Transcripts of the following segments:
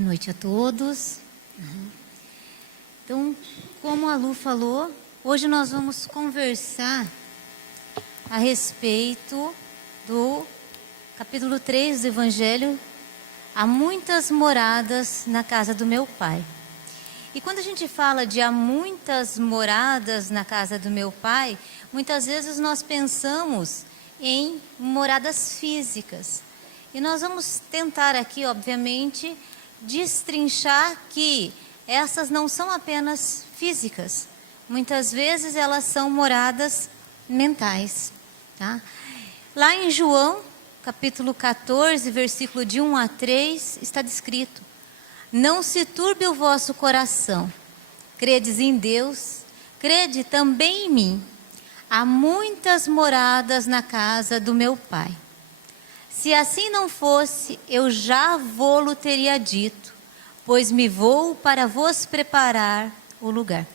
Boa noite a todos. Então, como a Lu falou, hoje nós vamos conversar a respeito do capítulo 3 do Evangelho. Há muitas moradas na casa do meu Pai. E quando a gente fala de há muitas moradas na casa do meu Pai, muitas vezes nós pensamos em moradas físicas. E nós vamos tentar aqui, obviamente, destrinchar que essas não são apenas físicas. Muitas vezes elas são moradas mentais. Tá? Lá em João, capítulo 14, versículo de 1 a 3, está descrito: não se turbe o vosso coração. Credes em Deus, crede também em mim. Há muitas moradas na casa do meu Pai. Se assim não fosse, eu já vô-lo teria dito, pois me vou para vos preparar o lugar.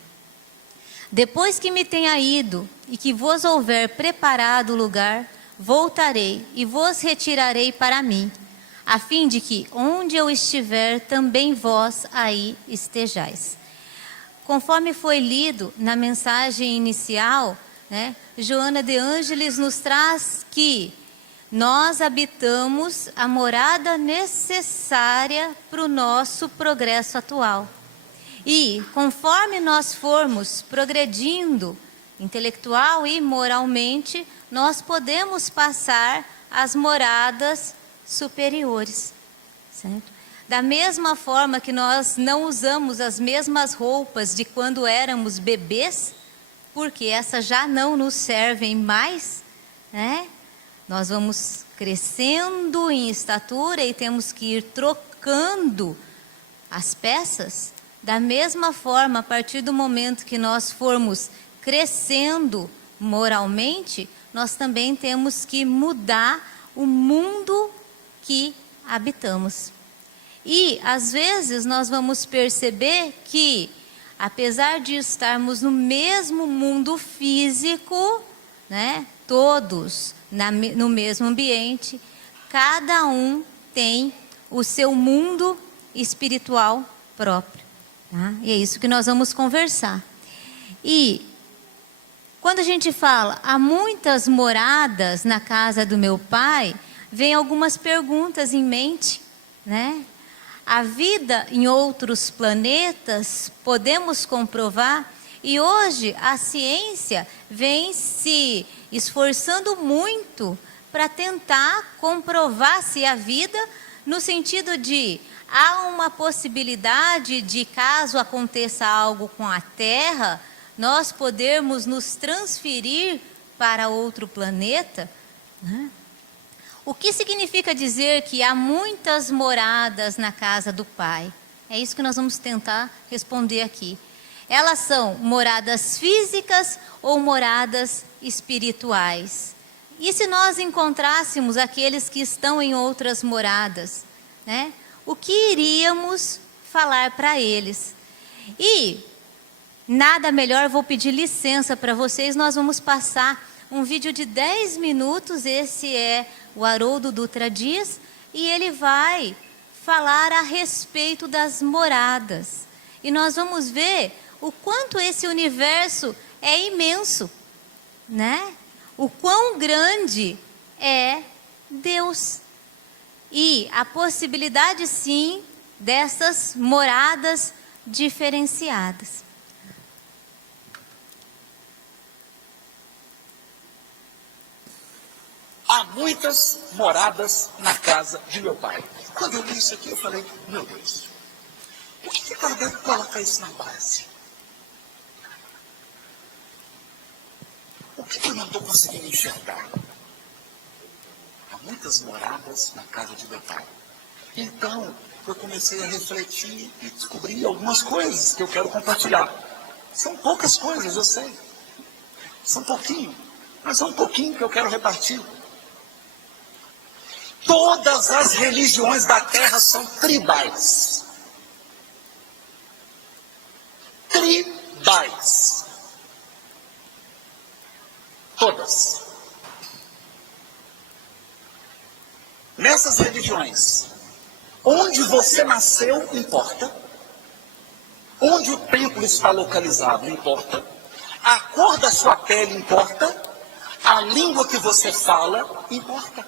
Depois que me tenha ido e que vos houver preparado o lugar, voltarei e vos retirarei para mim, a fim de que onde eu estiver, também vós aí estejais. Conforme foi lido na mensagem inicial, Joana de Ângeles nos traz que nós habitamos a morada necessária para o nosso progresso atual. E conforme nós formos progredindo intelectual e moralmente, nós podemos passar às moradas superiores, certo? Da mesma forma que nós não usamos as mesmas roupas de quando éramos bebês, porque essas já não nos servem mais, né? Nós vamos crescendo em estatura e temos que ir trocando as peças. Da mesma forma, a partir do momento que nós formos crescendo moralmente, nós também temos que mudar o mundo que habitamos. E, às vezes, nós vamos perceber que, apesar de estarmos no mesmo mundo físico, todos no mesmo ambiente, cada um tem o seu mundo espiritual próprio. Tá? E é isso que nós vamos conversar. E quando a gente fala, há muitas moradas na casa do meu Pai, vem algumas perguntas em mente, A vida em outros planetas, podemos comprovar, e hoje a ciência vem se esforçando muito para tentar comprovar se a vida, no sentido de há uma possibilidade de, caso aconteça algo com a Terra, nós podermos nos transferir para outro planeta. O que significa dizer que há muitas moradas na casa do Pai? É isso que nós vamos tentar responder aqui. Elas são moradas físicas ou moradas espirituais? E se nós encontrássemos aqueles que estão em outras moradas, o que iríamos falar para eles? E nada melhor, vou pedir licença para vocês, nós vamos passar um vídeo de 10 minutos, esse é o Haroldo Dutra Dias, e ele vai falar a respeito das moradas. E nós vamos ver o quanto esse universo é imenso, O quão grande é Deus. E a possibilidade, sim, dessas moradas diferenciadas. Há muitas moradas na casa de meu pai. Quando eu li isso aqui, eu falei, meu Deus, por que Kardec coloca isso na base? O que eu não estou conseguindo enxergar? Há muitas moradas na casa de meu pai. Então, eu comecei a refletir e descobri algumas coisas que eu quero compartilhar. São poucas coisas, eu sei. São pouquinho, mas é um pouquinho que eu quero repartir. Todas as religiões da Terra são tribais. Tribais. Todas. Nessas religiões, Onde você nasceu, importa. Onde o templo está localizado, importa. A cor da sua pele, importa. A língua que você fala, importa.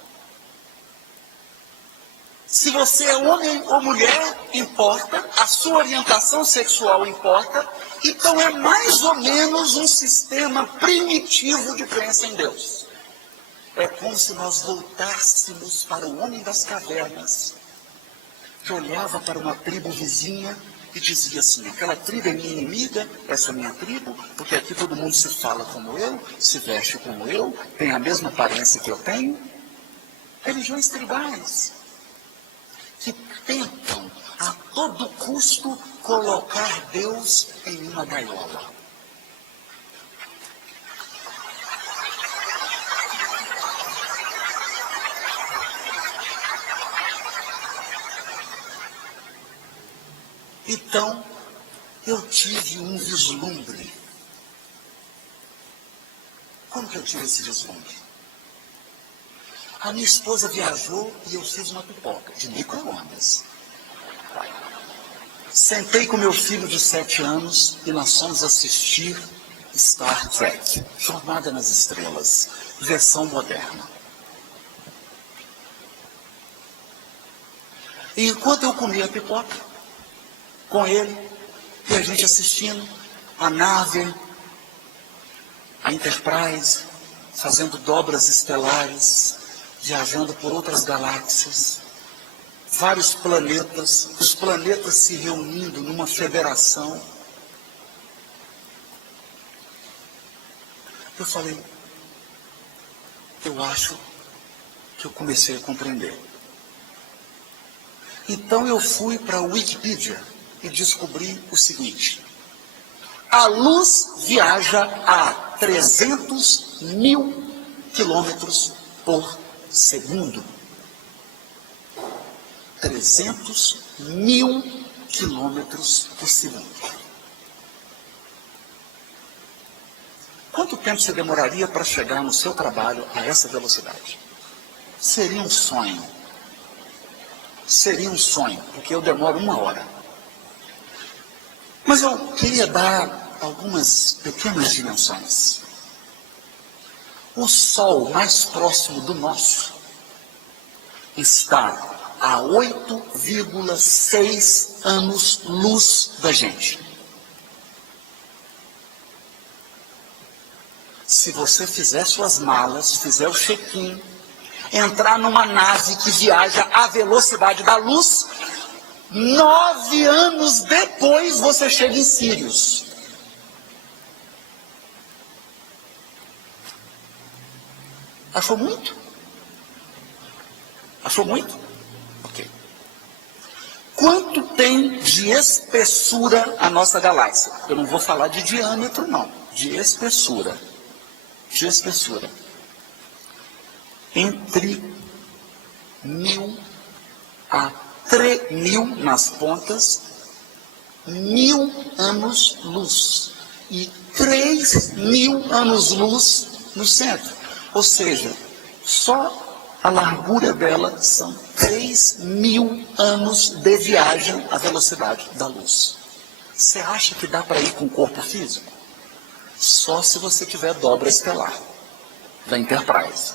Se você é homem ou mulher, importa. A sua orientação sexual importa. Então é mais ou menos um sistema primitivo de crença em Deus. É como se nós voltássemos para o homem das cavernas, que olhava para uma tribo vizinha e dizia assim: aquela tribo é minha inimiga, essa é minha tribo, porque aqui todo mundo se fala como eu, se veste como eu, tem a mesma aparência que eu tenho. Religiões tribais, que tentam a todo custo colocar Deus em uma gaiola. Então, eu tive um vislumbre. Como que eu tive esse vislumbre? A minha esposa viajou e eu fiz uma pipoca de micro-ondas. Sentei com meu filho de 7 anos e nós fomos assistir Star Trek, Jornada nas Estrelas, versão moderna. E enquanto eu comia a pipoca, com ele, e a gente assistindo a nave, a Enterprise, fazendo dobras estelares, viajando por outras galáxias, vários planetas, os planetas se reunindo numa federação. Eu falei, eu acho que eu comecei a compreender. Então eu fui para a Wikipedia e descobri o seguinte: a luz viaja a 300 mil quilômetros por segundo. 300 mil quilômetros por segundo. Quanto tempo você demoraria para chegar no seu trabalho a essa velocidade? Seria um sonho. Seria um sonho, porque eu demoro 1 hora. Mas eu queria dar algumas pequenas dimensões. O Sol mais próximo do nosso está a 8,6 anos-luz da gente. Se você fizer suas malas, fizer o check-in, entrar numa nave que viaja à velocidade da luz, 9 anos depois você chega em Sírius. Achou muito? Achou muito? Ok. Quanto tem de espessura a nossa galáxia? Eu não vou falar de diâmetro, não. De espessura. De espessura. Entre 1.000 a 3.000 nas pontas, 1.000 anos-luz e 3.000 anos-luz no centro. Ou seja, só a largura dela são 3.000 anos de viagem à velocidade da luz. Você acha que dá para ir com o corpo físico? Só se você tiver dobra estelar da Enterprise.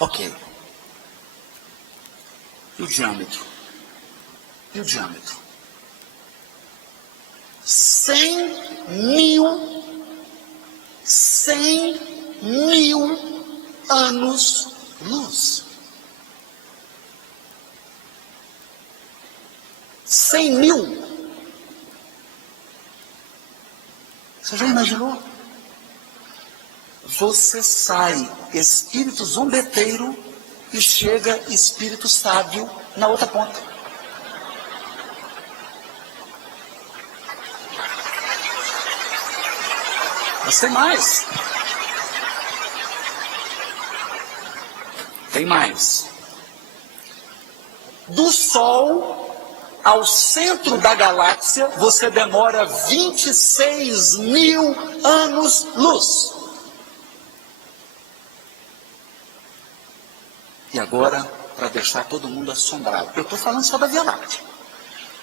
Ok. E o diâmetro? E o diâmetro? 100 mil anos-luz. 100 mil. Você já imaginou? Você sai espírito zombeteiro e chega espírito sábio na outra ponta. Mas tem mais. Tem mais. Do Sol ao centro da galáxia, você demora 26 mil anos-luz. E agora, para deixar todo mundo assombrado, eu estou falando só da Via Láctea.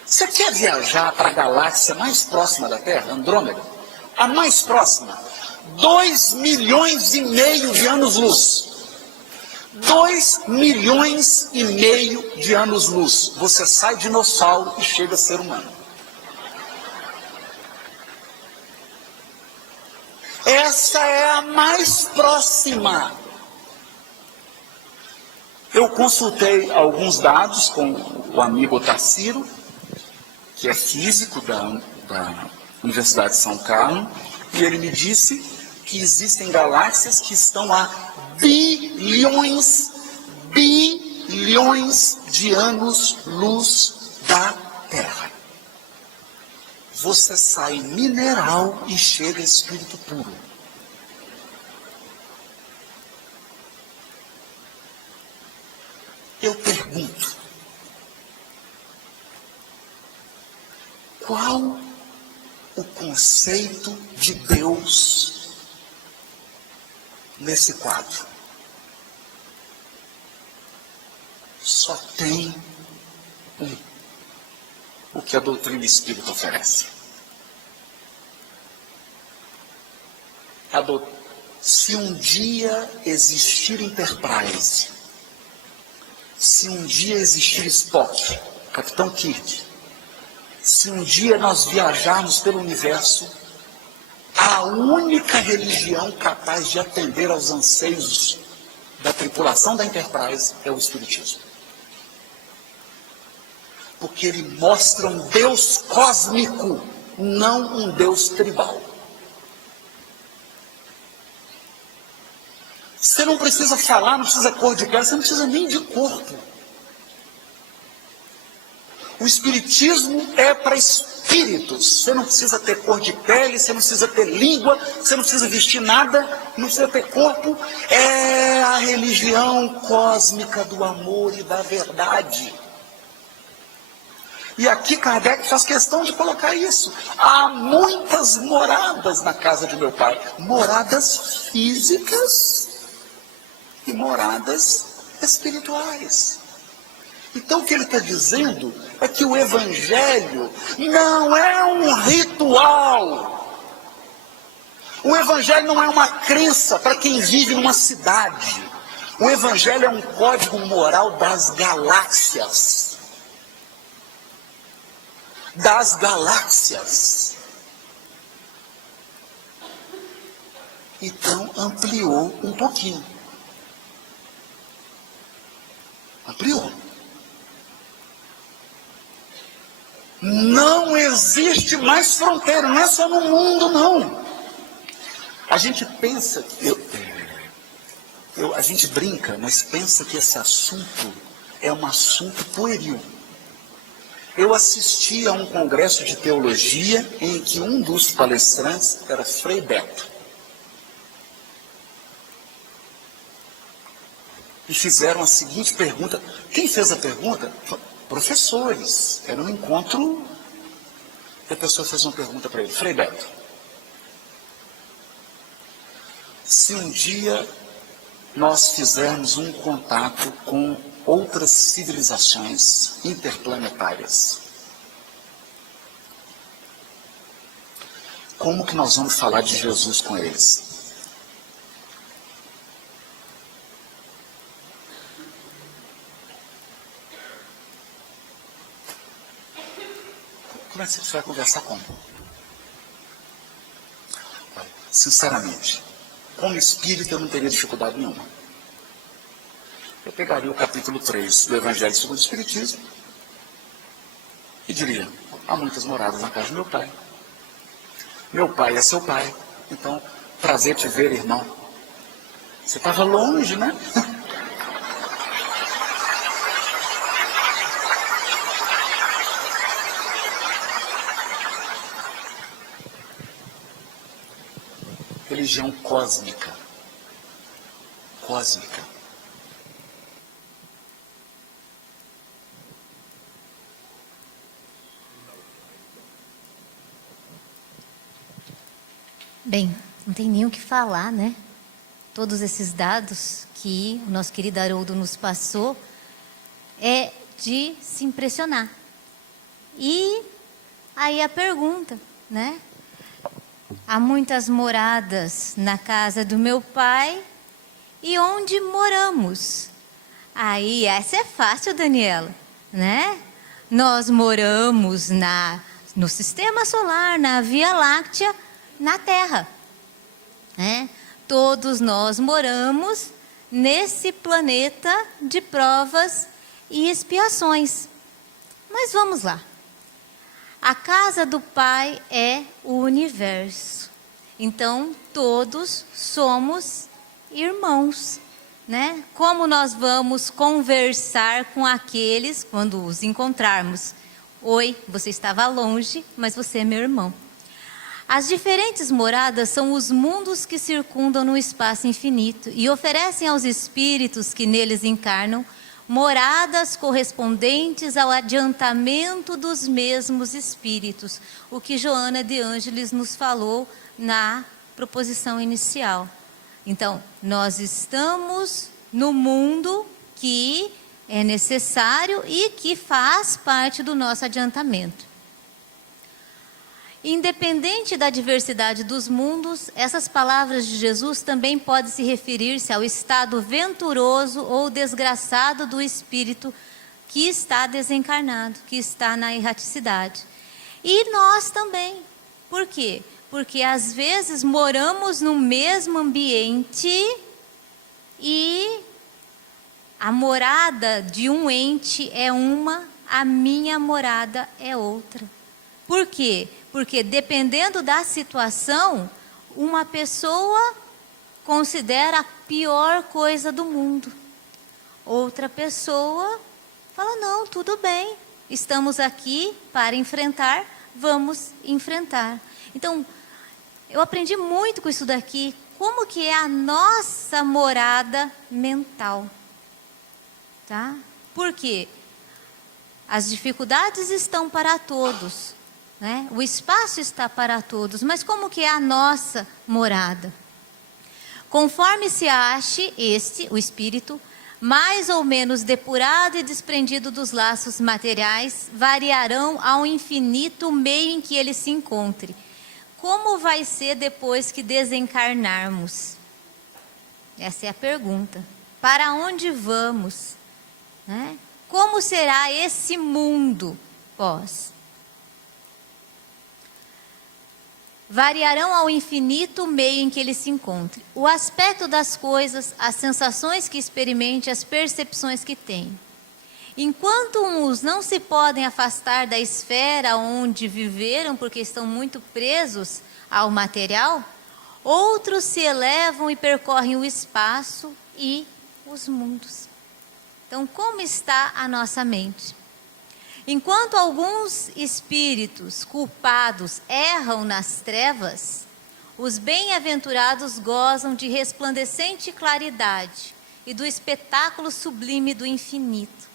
Você quer viajar para a galáxia mais próxima da Terra, Andrômeda? A mais próxima, 2,5 milhões de anos-luz. 2,5 milhões de anos-luz. Você sai dinossauro e chega a ser humano. Essa é a mais próxima. Eu consultei alguns dados com o amigo Tarsiro, que é físico da Universidade de São Carlos, e ele me disse que existem galáxias que estão a bilhões de anos-luz da Terra. Você sai mineral e chega espírito puro. Eu pergunto, qual o conceito de Deus nesse quadro? Só tem um. O que a doutrina espírita oferece. Se um dia existir Enterprise, se um dia existir Spock, Capitão Kirk, se um dia nós viajarmos pelo universo, a única religião capaz de atender aos anseios da tripulação da Enterprise é o Espiritismo. Porque ele mostra um Deus cósmico, não um Deus tribal. Você não precisa falar, não precisa cor de pele, você não precisa nem de corpo. O Espiritismo é para espíritos. Você não precisa ter cor de pele, você não precisa ter língua, você não precisa vestir nada, não precisa ter corpo. É a religião cósmica do amor e da verdade. E aqui Kardec faz questão de colocar isso. Há muitas moradas na casa de meu pai. Moradas físicas e moradas espirituais. Então o que ele está dizendo é que o Evangelho não é um ritual. O Evangelho não é uma crença para quem vive numa cidade. O Evangelho é um código moral das galáxias. Das galáxias. Então ampliou um pouquinho. Ampliou. Não existe mais fronteira, não é só no mundo, não. A gente pensa, a gente brinca, mas pensa que esse assunto é um assunto pueril. Eu assisti a um congresso de teologia em que um dos palestrantes era Frei Beto. E fizeram a seguinte pergunta. Quem fez a pergunta? Professores. Era um encontro. E a pessoa fez uma pergunta para ele. Frei Beto, se um dia nós fizermos um contato com outras civilizações interplanetárias, como que nós vamos falar de Jesus com eles? Como é que você vai conversar como? Sinceramente, como espírita eu não teria dificuldade nenhuma. Eu pegaria o capítulo 3 do Evangelho segundo o Espiritismo e diria, há muitas moradas na casa do meu pai. Meu pai é seu pai, então, prazer te ver, irmão. Você estava longe, né? Religião cósmica. Cósmica. Bem, não tem nem o que falar, né? todos esses dados que o nosso querido Haroldo nos passou, é de se impressionar. E aí a pergunta, né? Há muitas moradas na casa do meu pai, e onde moramos? Aí, essa é fácil, Daniela, né? Nós moramos no Sistema Solar, na Via Láctea, na Terra, né? Todos nós moramos nesse planeta de provas e expiações. Mas vamos lá. A casa do Pai é o universo. Então, todos somos irmãos, né? Como nós vamos conversar com aqueles quando os encontrarmos? Oi, você estava longe, mas você é meu irmão. As diferentes moradas são os mundos que circundam no espaço infinito e oferecem aos espíritos que neles encarnam moradas correspondentes ao adiantamento dos mesmos espíritos, o que Joana de Ângeles nos falou na proposição inicial. Então, nós estamos no mundo que é necessário e que faz parte do nosso adiantamento. Independente da diversidade dos mundos, essas palavras de Jesus também podem se referir-se ao estado venturoso ou desgraçado do espírito que está desencarnado, que está na erraticidade. E nós também. Por quê? Porque às vezes moramos no mesmo ambiente e a morada de um ente é uma, a minha morada é outra. Por quê? Porque dependendo da situação, uma pessoa considera a pior coisa do mundo. Outra pessoa fala, não, tudo bem, estamos aqui para enfrentar, vamos enfrentar. Então, eu aprendi muito com isso daqui, como que é a nossa morada mental. Tá? Por quê? As dificuldades estão para todos. Né? O espaço está para todos, mas como que é a nossa morada? Conforme se ache o espírito, mais ou menos depurado e desprendido dos laços materiais, variarão ao infinito o meio em que ele se encontre. Como vai ser depois que desencarnarmos? Essa é a pergunta. Para onde vamos? Né? Como será esse mundo pós? Variarão ao infinito o meio em que ele se encontre. O aspecto das coisas, as sensações que experimente, as percepções que tem. Enquanto uns não se podem afastar da esfera onde viveram, porque estão muito presos ao material, outros se elevam e percorrem o espaço e os mundos. Então, como está a nossa mente? Enquanto alguns espíritos culpados erram nas trevas, os bem-aventurados gozam de resplandecente claridade e do espetáculo sublime do infinito.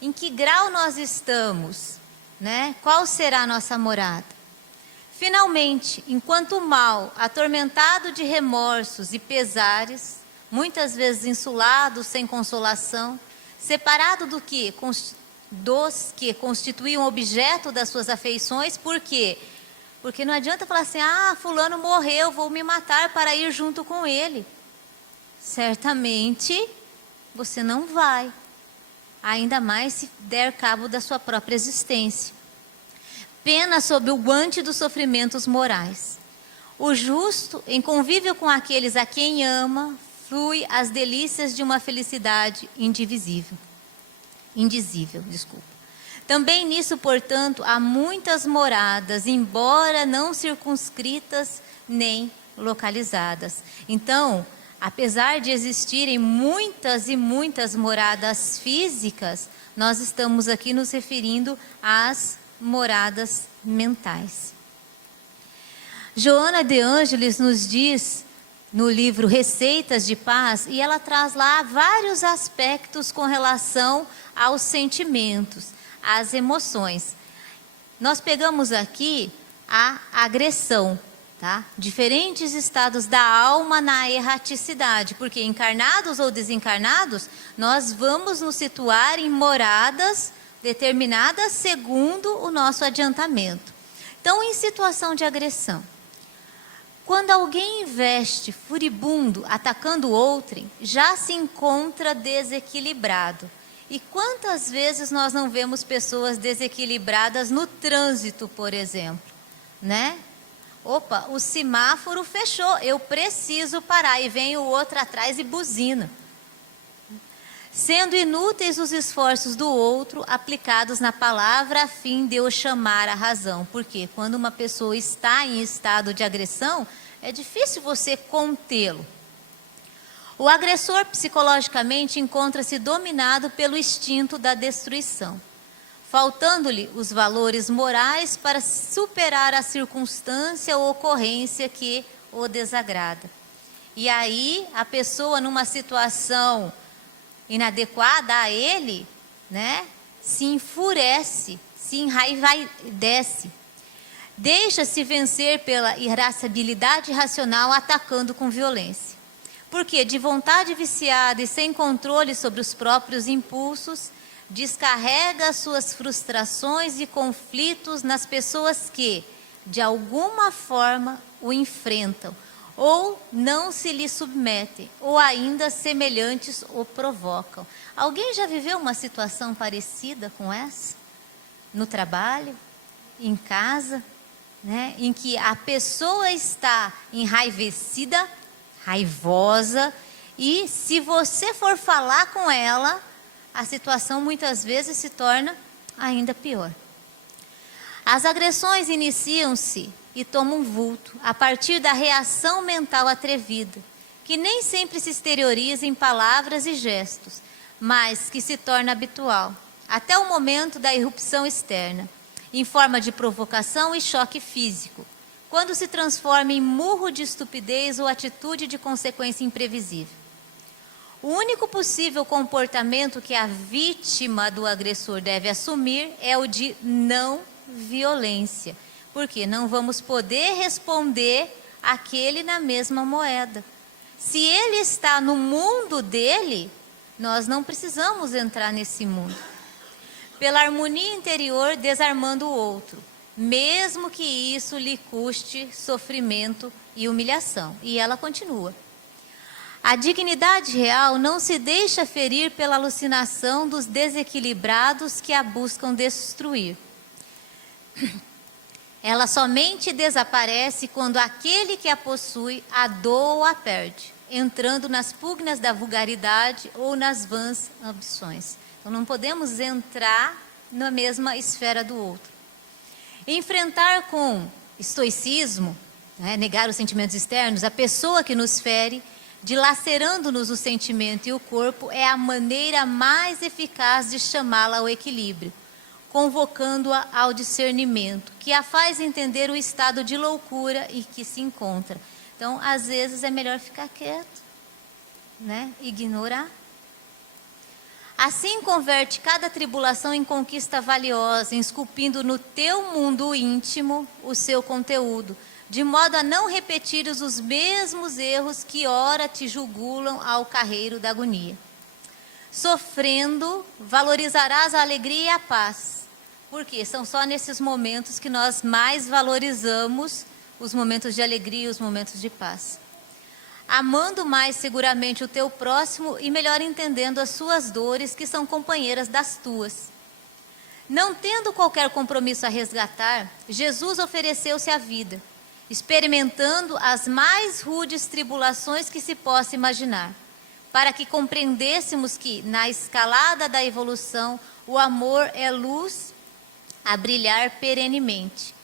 Em que grau nós estamos? Né? Qual será a nossa morada? Finalmente, enquanto o mal, atormentado de remorsos e pesares, muitas vezes insulado, sem consolação, separado dos que constituíam objeto das suas afeições, por quê? Porque não adianta falar assim, fulano morreu, vou me matar para ir junto com ele. Certamente, você não vai, ainda mais se der cabo da sua própria existência. Pena sob o guante dos sofrimentos morais. O justo, em convívio com aqueles a quem ama, flui as delícias de uma felicidade indizível. Também nisso, portanto, há muitas moradas, embora não circunscritas nem localizadas. Então, apesar de existirem muitas e muitas moradas físicas, nós estamos aqui nos referindo às moradas mentais. Joana de Ângeles nos diz no livro Receitas de Paz, e ela traz lá vários aspectos com relação aos sentimentos, às emoções. Nós pegamos aqui a agressão, tá? Diferentes estados da alma na erraticidade, porque encarnados ou desencarnados, nós vamos nos situar em moradas determinadas segundo o nosso adiantamento. Então, em situação de agressão, quando alguém investe furibundo atacando outrem, já se encontra desequilibrado. E quantas vezes nós não vemos pessoas desequilibradas no trânsito, por exemplo, né? Opa, o semáforo fechou, eu preciso parar, e vem o outro atrás e buzina. Sendo inúteis os esforços do outro aplicados na palavra a fim de o chamar à razão. Porque quando uma pessoa está em estado de agressão, é difícil você contê-lo. O agressor psicologicamente encontra-se dominado pelo instinto da destruição, faltando-lhe os valores morais para superar a circunstância ou ocorrência que o desagrada. E aí, a pessoa numa situação inadequada a ele, né, se enfurece, se enraivece, deixa-se vencer pela irascibilidade racional, atacando com violência. Porque de vontade viciada e sem controle sobre os próprios impulsos, descarrega suas frustrações e conflitos nas pessoas que, de alguma forma, o enfrentam, ou não se lhe submetem, ou ainda semelhantes o provocam. Alguém já viveu uma situação parecida com essa? No trabalho? Em casa? Né? Em que a pessoa está enraivecida, raivosa, e se você for falar com ela, a situação muitas vezes se torna ainda pior. As agressões iniciam-se e tomam vulto a partir da reação mental atrevida, que nem sempre se exterioriza em palavras e gestos, mas que se torna habitual, até o momento da irrupção externa, em forma de provocação e choque físico, quando se transforma em murro de estupidez ou atitude de consequência imprevisível. O único possível comportamento que a vítima do agressor deve assumir é o de não violência, porque não vamos poder responder àquele na mesma moeda. Se ele está no mundo dele, nós não precisamos entrar nesse mundo. Pela harmonia interior, desarmando o outro, mesmo que isso lhe custe sofrimento e humilhação. E ela continua. A dignidade real não se deixa ferir pela alucinação dos desequilibrados que a buscam destruir. Ela somente desaparece quando aquele que a possui a doa ou a perde, entrando nas pugnas da vulgaridade ou nas vãs ambições. Então não podemos entrar na mesma esfera do outro. Enfrentar com estoicismo, né, negar os sentimentos externos, a pessoa que nos fere, dilacerando-nos o sentimento e o corpo, é a maneira mais eficaz de chamá-la ao equilíbrio, convocando-a ao discernimento, que a faz entender o estado de loucura em que se encontra. Então, às vezes é melhor ficar quieto, né? Ignorar. Assim converte cada tribulação em conquista valiosa, esculpindo no teu mundo íntimo o seu conteúdo, de modo a não repetires os mesmos erros que ora te jugulam ao carreiro da agonia. Sofrendo, valorizarás a alegria e a paz, porque são só nesses momentos que nós mais valorizamos os momentos de alegria e os momentos de paz. Amando mais seguramente o teu próximo e melhor entendendo as suas dores, que são companheiras das tuas. Não tendo qualquer compromisso a resgatar, Jesus ofereceu-se à vida, experimentando as mais rudes tribulações que se possa imaginar, para que compreendêssemos que, na escalada da evolução, o amor é luz a brilhar perenemente,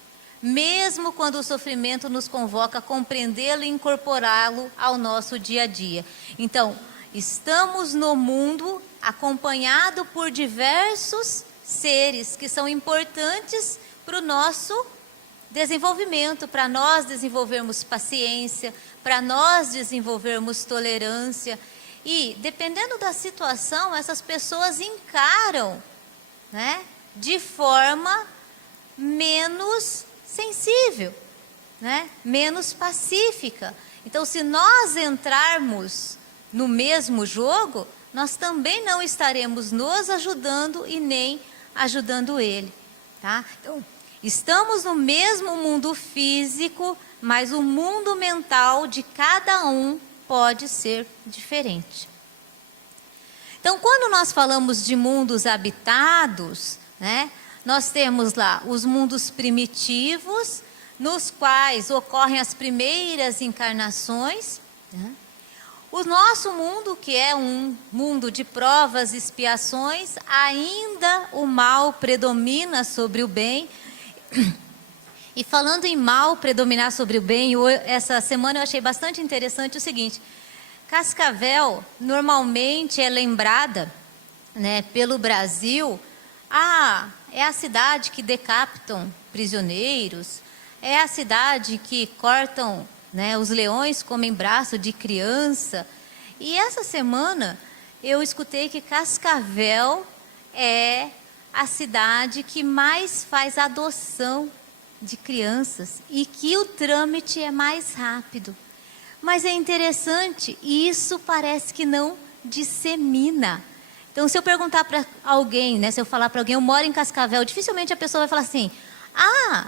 mesmo quando o sofrimento nos convoca a compreendê-lo e incorporá-lo ao nosso dia a dia. Então, estamos no mundo acompanhado por diversos seres que são importantes para o nosso desenvolvimento, para nós desenvolvermos paciência, para nós desenvolvermos tolerância. E, dependendo da situação, essas pessoas encaram, né, de forma menos sensível, né, menos pacífica. Então, se nós entrarmos no mesmo jogo, nós também não estaremos nos ajudando e nem ajudando ele, tá? Então, estamos no mesmo mundo físico, mas o mundo mental de cada um pode ser diferente. Então, quando nós falamos de mundos habitados, né, nós temos lá os mundos primitivos, nos quais ocorrem as primeiras encarnações, né? O nosso mundo, que é um mundo de provas e expiações, ainda o mal predomina sobre o bem. E falando em mal predominar sobre o bem, essa semana eu achei bastante interessante o seguinte: Cascavel normalmente é lembrada, né, pelo Brasil, é a cidade que decapitam prisioneiros, é a cidade que cortam, né, os leões comem braço de criança. E essa semana eu escutei que Cascavel é a cidade que mais faz adoção de crianças e que o trâmite é mais rápido. Mas é interessante, isso parece que não dissemina. Então, se eu perguntar para alguém, né, se eu falar para alguém, eu moro em Cascavel, dificilmente a pessoa vai falar assim: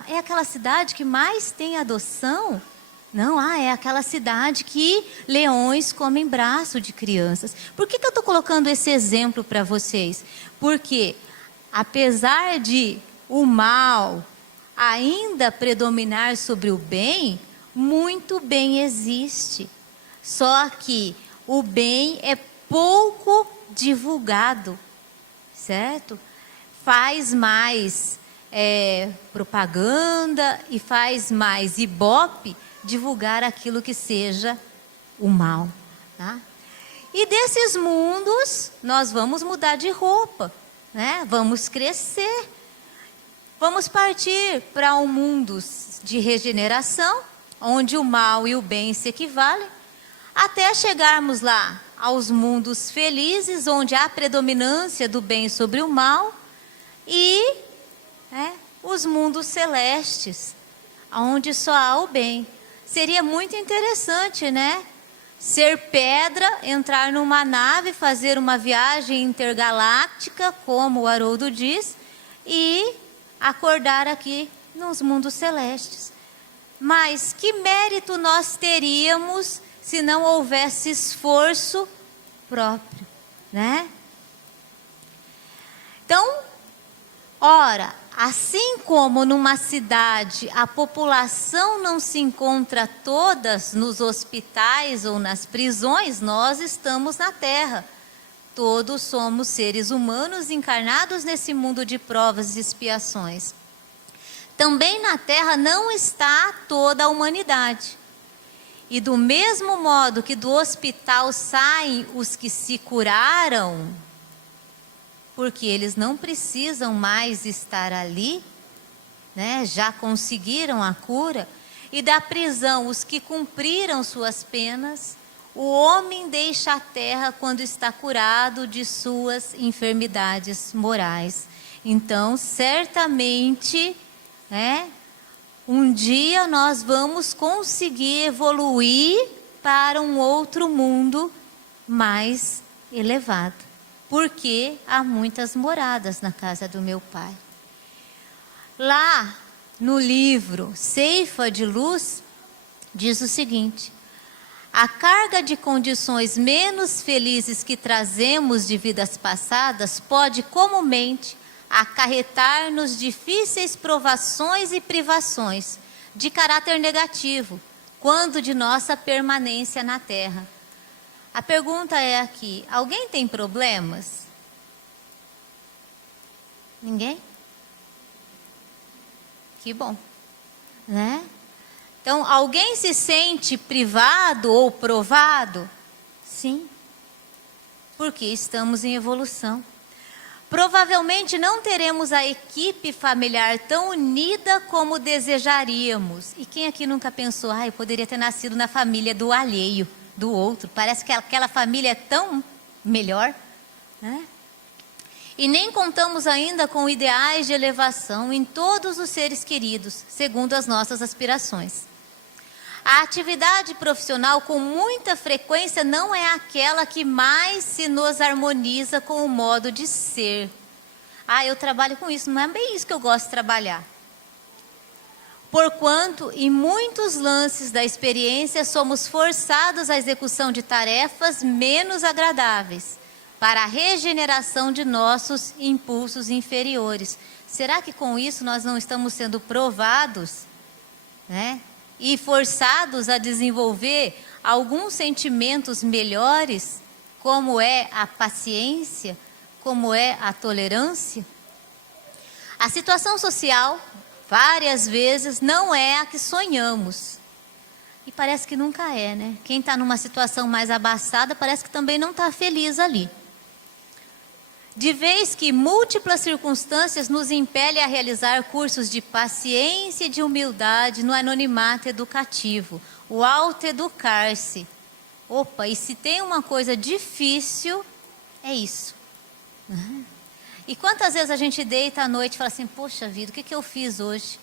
é aquela cidade que mais tem adoção? Não, é aquela cidade que leões comem braço de crianças. Por que eu estou colocando esse exemplo para vocês? Porque, apesar de o mal ainda predominar sobre o bem, muito bem existe. Só que o bem é pouco divulgado, certo? Faz mais propaganda e faz mais ibope divulgar aquilo que seja o mal, tá? E desses mundos nós vamos mudar de roupa, né? Vamos crescer, vamos partir para um mundo de regeneração, onde o mal e o bem se equivalem, até chegarmos lá aos mundos felizes, onde há a predominância do bem sobre o mal, e os mundos celestes, onde só há o bem. Seria muito interessante, né? Ser pedra, entrar numa nave, fazer uma viagem intergaláctica, como o Haroldo diz, e acordar aqui nos mundos celestes. Mas que mérito nós teríamos se não houvesse esforço próprio, né? Então, ora, assim como numa cidade a população não se encontra todas nos hospitais ou nas prisões, nós estamos na Terra. Todos somos seres humanos encarnados nesse mundo de provas e expiações. Também na Terra não está toda a humanidade. E do mesmo modo que do hospital saem os que se curaram, porque eles não precisam mais estar ali, né? Já conseguiram a cura, e da prisão os que cumpriram suas penas, o homem deixa a terra quando está curado de suas enfermidades morais. Então, certamente, um dia nós vamos conseguir evoluir para um outro mundo mais elevado. Porque há muitas moradas na casa do meu Pai. Lá no livro Ceifa de Luz, diz o seguinte: a carga de condições menos felizes que trazemos de vidas passadas pode comumente acarretar-nos difíceis provações e privações de caráter negativo, quando de nossa permanência na Terra. A pergunta é aqui: alguém tem problemas? Ninguém? Que bom, né? Então, alguém se sente privado ou provado? Sim, porque estamos em evolução. Provavelmente não teremos a equipe familiar tão unida como desejaríamos. E quem aqui nunca pensou: eu poderia ter nascido na família do alheio, do outro, parece que aquela família é tão melhor, né? E nem contamos ainda com ideais de elevação em todos os seres queridos, segundo as nossas aspirações. A atividade profissional com muita frequência não é aquela que mais se nos harmoniza com o modo de ser. Eu trabalho com isso, não é bem isso que eu gosto de trabalhar. Porquanto, em muitos lances da experiência, somos forçados à execução de tarefas menos agradáveis, para a regeneração de nossos impulsos inferiores. Será que com isso nós não estamos sendo provados, né? E forçados a desenvolver alguns sentimentos melhores, como é a paciência, como é a tolerância? A situação social, várias vezes, não é a que sonhamos. E parece que nunca é, né? Quem está numa situação mais abastada parece que também não está feliz ali. De vez que múltiplas circunstâncias nos impelem a realizar cursos de paciência e de humildade no anonimato educativo, o autoeducar-se. E se tem uma coisa difícil, é isso. E quantas vezes a gente deita à noite e fala assim, poxa vida, o que eu fiz hoje?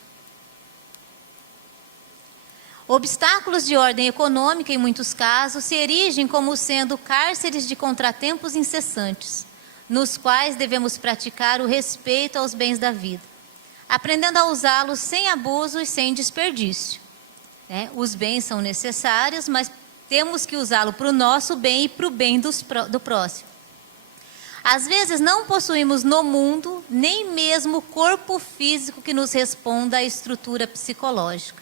Obstáculos de ordem econômica, em muitos casos, se erigem como sendo cárceres de contratempos incessantes, nos quais devemos praticar o respeito aos bens da vida, aprendendo a usá-los sem abuso e sem desperdício. Os bens são necessários, mas temos que usá-lo para o nosso bem e para o bem do próximo. Às vezes não possuímos no mundo nem mesmo o corpo físico que nos corresponda à estrutura psicológica,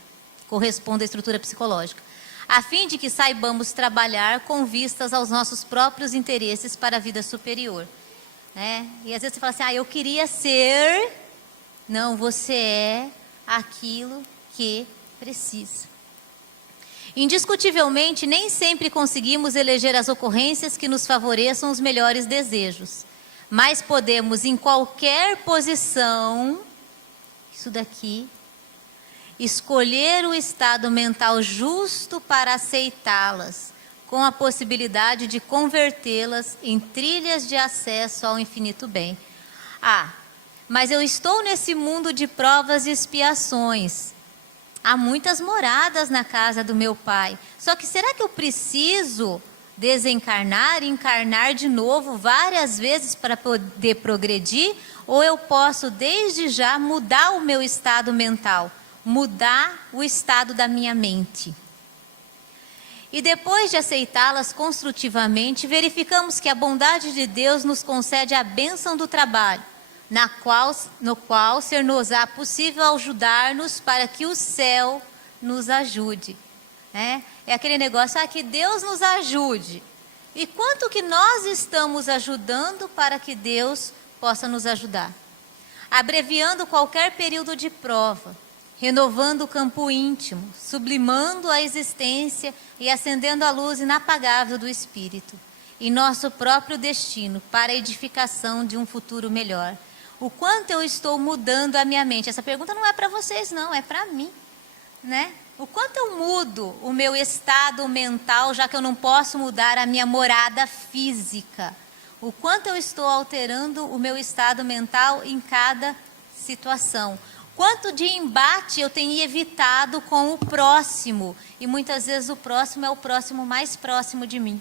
a fim de que saibamos trabalhar com vistas aos nossos próprios interesses para a vida superior. E às vezes você fala assim, eu queria ser... Não, você é aquilo que precisa. Indiscutivelmente, nem sempre conseguimos eleger as ocorrências que nos favoreçam os melhores desejos, mas podemos, em qualquer posição, isso daqui, escolher o estado mental justo para aceitá-las, com a possibilidade de convertê-las em trilhas de acesso ao infinito bem. Mas eu estou nesse mundo de provas e expiações. Há muitas moradas na casa do meu pai. Só que será que eu preciso desencarnar e encarnar de novo várias vezes para poder progredir? Ou eu posso desde já mudar o meu estado mental, mudar o estado da minha mente? E depois de aceitá-las construtivamente, verificamos que a bondade de Deus nos concede a bênção do trabalho, no qual ser-nos-á possível ajudar-nos para que o céu nos ajude. É aquele negócio, que Deus nos ajude. E quanto que nós estamos ajudando para que Deus possa nos ajudar? Abreviando qualquer período de prova, renovando o campo íntimo, sublimando a existência e acendendo a luz inapagável do Espírito, em nosso próprio destino, para a edificação de um futuro melhor. O quanto eu estou mudando a minha mente? Essa pergunta não é para vocês, não, é para mim, O quanto eu mudo o meu estado mental, já que eu não posso mudar a minha morada física? O quanto eu estou alterando o meu estado mental em cada situação? Quanto de embate eu tenho evitado com o próximo? E muitas vezes o próximo é o próximo mais próximo de mim.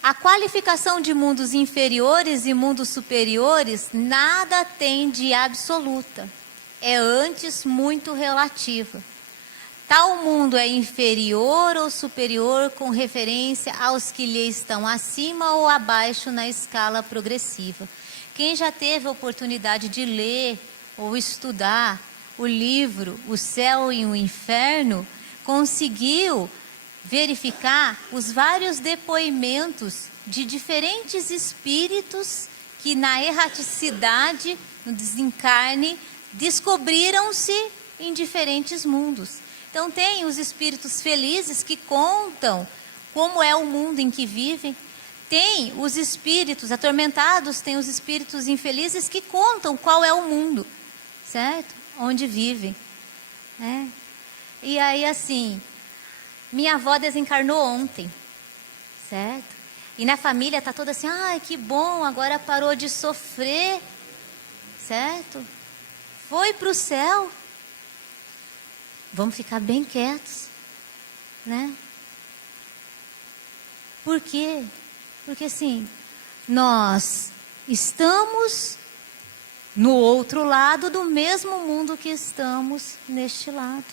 A qualificação de mundos inferiores e mundos superiores nada tem de absoluta. É antes muito relativa. Tal mundo é inferior ou superior com referência aos que lhe estão acima ou abaixo na escala progressiva. Quem já teve a oportunidade de ler ou estudar o livro O Céu e o Inferno, conseguiu verificar os vários depoimentos de diferentes espíritos que na erraticidade, no desencarne, descobriram-se em diferentes mundos. Então tem os espíritos felizes que contam como é o mundo em que vivem. Tem os espíritos atormentados, tem os espíritos infelizes que contam qual é o mundo, certo? Onde vivem. E aí assim, minha avó desencarnou ontem, certo? E na família está toda assim, que bom, agora parou de sofrer, certo? Foi para o céu. vamos ficar bem quietos, né? Por quê? Porque assim, nós estamos no outro lado do mesmo mundo que estamos neste lado.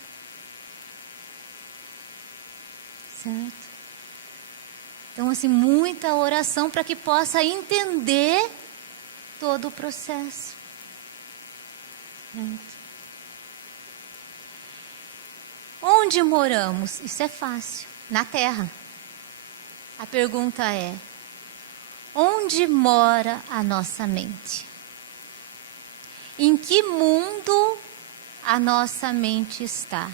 Certo? Então, assim, muita oração para que possa entender todo o processo. Certo? Onde moramos? Isso é fácil, na terra. A pergunta é: onde mora a nossa mente? Em que mundo a nossa mente está?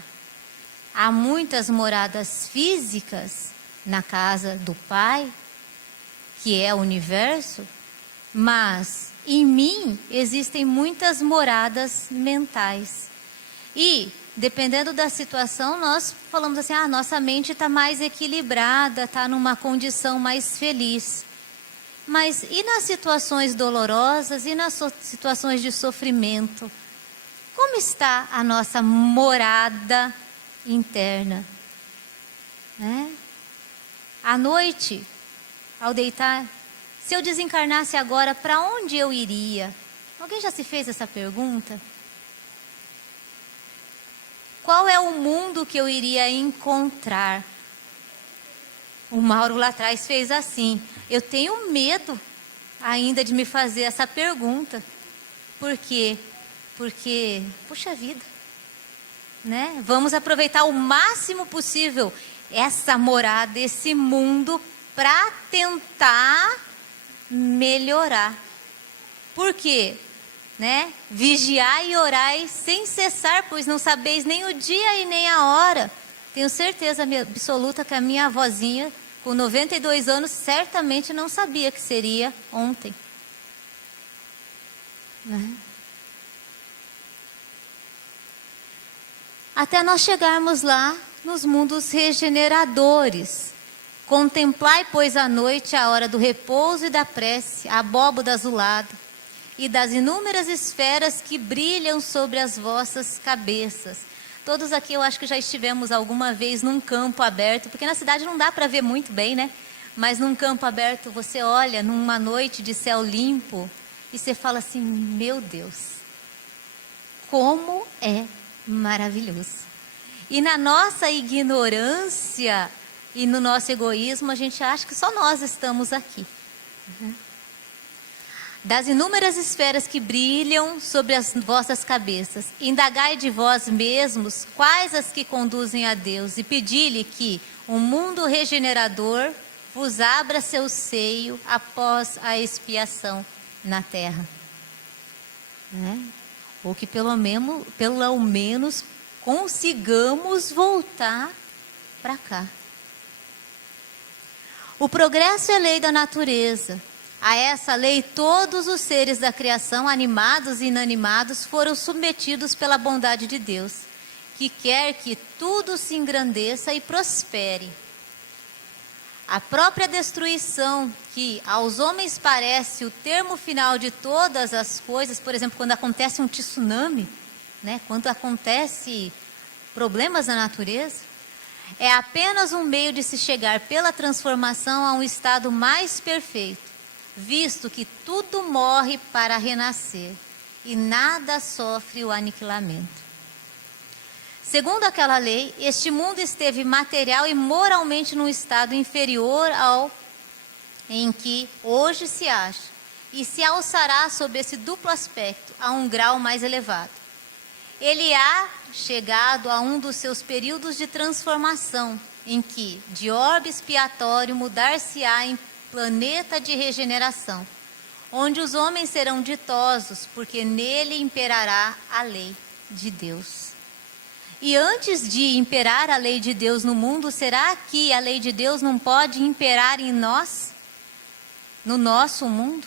Há muitas moradas físicas na casa do Pai, que é o universo, mas em mim existem muitas moradas mentais. E, dependendo da situação, nós falamos assim, nossa mente está mais equilibrada, está numa condição mais feliz. Mas e nas situações dolorosas, e nas situações de sofrimento? Como está a nossa morada interna? Né? À noite, ao deitar, se eu desencarnasse agora, para onde eu iria? Alguém já se fez essa pergunta? Qual é o mundo que eu iria encontrar? O Mauro lá atrás fez assim. Eu tenho medo ainda de me fazer essa pergunta. Por quê? Porque, puxa vida, né? Vamos aproveitar o máximo possível essa morada, esse mundo, para tentar melhorar. Por quê? Né? Vigiai e orai sem cessar, pois não sabeis nem o dia e nem a hora. Tenho certeza absoluta que a minha avózinha, com 92 anos, certamente não sabia que seria ontem. Né? Até nós chegarmos lá nos mundos regeneradores. Contemplai, pois, à noite a hora do repouso e da prece, a abóboda azulada, e das inúmeras esferas que brilham sobre as vossas cabeças. Todos aqui eu acho que já estivemos alguma vez num campo aberto, porque na cidade não dá para ver muito bem, né? Mas num campo aberto você olha numa noite de céu limpo e você fala assim, meu Deus, como é maravilhoso. E na nossa ignorância e no nosso egoísmo, a gente acha que só nós estamos aqui. Das inúmeras esferas que brilham sobre as vossas cabeças, indagai de vós mesmos quais as que conduzem a Deus e pedi-lhe que um mundo regenerador vos abra seu seio após a expiação na terra. Né? Ou que pelo menos consigamos voltar para cá. O progresso é lei da natureza. A essa lei, todos os seres da criação, animados e inanimados, foram submetidos pela bondade de Deus, que quer que tudo se engrandeça e prospere. A própria destruição, que aos homens parece o termo final de todas as coisas, por exemplo, quando acontece um tsunami, né, quando acontece problemas na natureza, é apenas um meio de se chegar pela transformação a um estado mais perfeito, visto que tudo morre para renascer e nada sofre o aniquilamento. Segundo aquela lei, este mundo esteve material e moralmente num estado inferior ao em que hoje se acha, e se alçará sob esse duplo aspecto a um grau mais elevado. Ele há chegado a um dos seus períodos de transformação, em que, de orbe expiatório, mudar-se-á em planeta de regeneração, onde os homens serão ditosos, porque nele imperará a lei de Deus. E antes de imperar a lei de Deus no mundo, será que a lei de Deus não pode imperar em nós, no nosso mundo?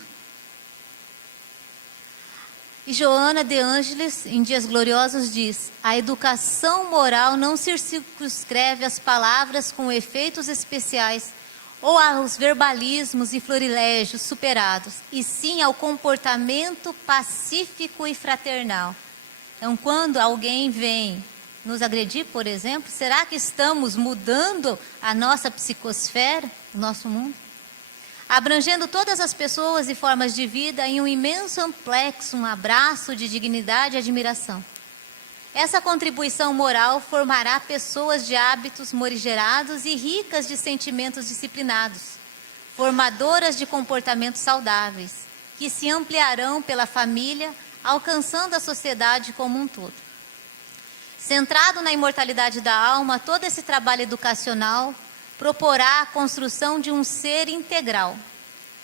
E Joana de Ângeles, em Dias Gloriosos, diz: a educação moral não se circunscreve às palavras com efeitos especiais ou aos verbalismos e florilégios superados, e sim ao comportamento pacífico e fraternal. Então, quando alguém vem nos agredir, por exemplo? Será que estamos mudando a nossa psicosfera, o nosso mundo? Abrangendo todas as pessoas e formas de vida em um imenso amplexo, um abraço de dignidade e admiração. Essa contribuição moral formará pessoas de hábitos morigerados e ricas de sentimentos disciplinados, formadoras de comportamentos saudáveis, que se ampliarão pela família, alcançando a sociedade como um todo. Centrado na imortalidade da alma, todo esse trabalho educacional proporá a construção de um ser integral,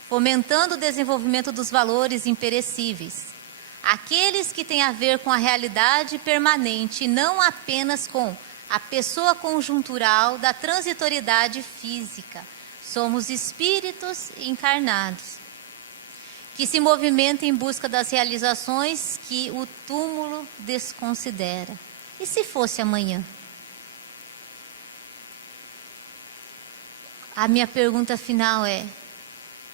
fomentando o desenvolvimento dos valores imperecíveis, aqueles que têm a ver com a realidade permanente e não apenas com a pessoa conjuntural da transitoriedade física. Somos espíritos encarnados, que se movimentam em busca das realizações que o túmulo desconsidera. E se fosse amanhã? A minha pergunta final é: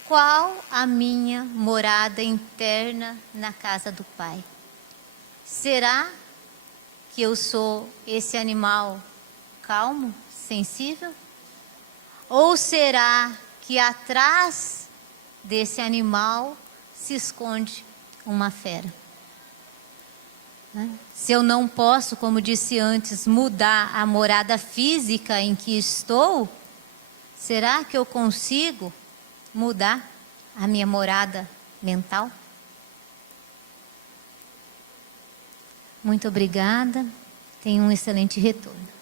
qual a minha morada interna na casa do Pai? Será que eu sou esse animal calmo, sensível? Ou será que atrás desse animal se esconde uma fera? Se eu não posso, como disse antes, mudar a morada física em que estou, será que eu consigo mudar a minha morada mental? Muito obrigada. Tenha um excelente retorno.